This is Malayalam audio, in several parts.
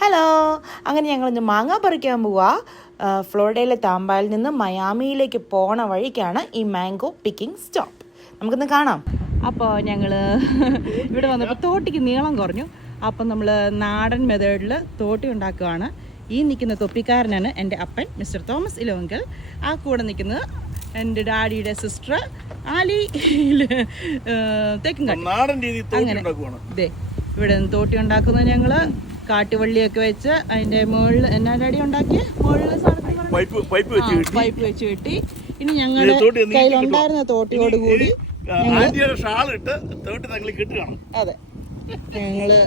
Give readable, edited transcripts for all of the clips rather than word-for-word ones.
ഹലോ, അങ്ങനെ ഞങ്ങളിന്ന് മാങ്ങ പറിക്കാൻ പോവുക. ഫ്ലോറിഡയിലെ താമ്പായിൽ നിന്ന് മയാമിയിലേക്ക് പോണ വഴിക്കാണ് ഈ മാംഗോ പിക്കിംഗ് സ്റ്റോപ്പ്. നമുക്കിന്ന് കാണാം. അപ്പോൾ ഞങ്ങൾ ഇവിടെ വന്നപ്പോൾ തോട്ടിക്ക് നീളം കുറഞ്ഞു. അപ്പം നമ്മൾ നാടൻ മെത്തേഡിൽ തോട്ടി ഉണ്ടാക്കുകയാണ്. ഈ നിൽക്കുന്ന തൊപ്പിക്കാരനാണ് എൻ്റെ അപ്പൻ മിസ്റ്റർ തോമസ് ഇലവങ്കൽ. ആ കൂടെ നിൽക്കുന്നത് എൻ്റെ ഡാഡിയുടെ സിസ്റ്റർ ആലി തേക്കും. അങ്ങനെ ഇതേ ഇവിടെ നിന്ന് തോട്ടി ഉണ്ടാക്കുന്നത് ഞങ്ങൾ കാട്ടുവള്ളിയൊക്കെ വെച്ച് അതിൻ്റെ മുകളിൽ എന്നാ ഡാഡി ഉണ്ടാക്കിയ മുകളിൽ പൈപ്പ് വെച്ച് കെട്ടി. ഇനി ഞങ്ങളുടെ കയ്യിലുണ്ടായിരുന്ന തോട്ടിയോട് കൂടി അതെ ഞങ്ങള്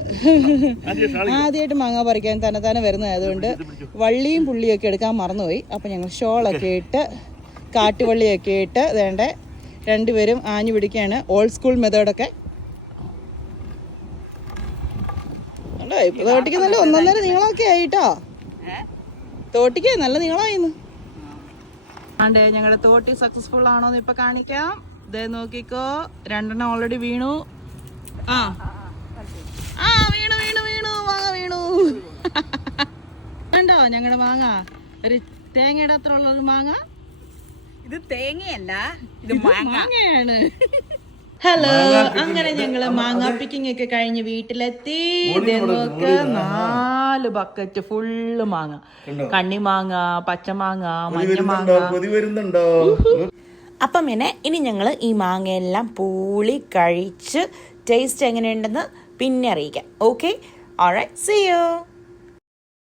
ആദ്യമായിട്ട് മാങ്ങ പറിക്കാൻ തന്നെ വരുന്നതായതുകൊണ്ട് വള്ളിയും പുള്ളിയൊക്കെ എടുക്കാൻ മറന്നുപോയി. അപ്പം ഞങ്ങൾ ഷോളൊക്കെ ഇട്ട് കാട്ടുവള്ളിയൊക്കെ ഇട്ട് വേണ്ട രണ്ടുപേരും ആഞ്ഞു പിടിക്കുകയാണ്. ഓൾഡ് സ്കൂൾ മെത്തേഡൊക്കെ ഇപ്പൊ തോട്ടിക്ക് നല്ല ഒന്നൊന്നര നീളമൊക്കെ ആയിട്ടോ. തോട്ടിക്ക് നല്ല നീളമായിന്ന്. ആണ്ടേ ഞങ്ങളുടെ തോട്ടി സക്സസ്ഫുൾ ആണോന്ന് ഇപ്പൊ കാണിക്കാം. ഇതേ നോക്കിക്കോ, രണ്ടെണ്ണം ഓൾറെഡി വീണു. ആ വീണു വീണു വീണു മാങ്ങ വീണു. കണ്ടോ ഞങ്ങളുടെ മാങ്ങ, ഒരു തേങ്ങയുടെ അത്ര ഉള്ളൊരു മാങ്ങ. ഇത് തേങ്ങയല്ല, ഇത് മാങ്ങയാണ്. ഹലോ, അങ്ങനെ ഞങ്ങള് മാങ്ങ പിക്കിംഗ് ഒക്കെ കഴിഞ്ഞ് വീട്ടിലെത്തി. നോക്ക്, 4 ബക്കറ്റ് ഫുള്ള് മാങ്ങ. കണ്ണിമാങ്ങ, പച്ചമാങ്ങ, മഞ്ഞമാങ്ങ. അപ്പം ഇനി ഞങ്ങള് ഈ മാങ്ങയെല്ലാം പൂളി കഴിച്ച് ടേസ്റ്റ് എങ്ങനെയുണ്ടെന്ന് പിന്നെ അറിയിക്കാം. Okay, alright, see U.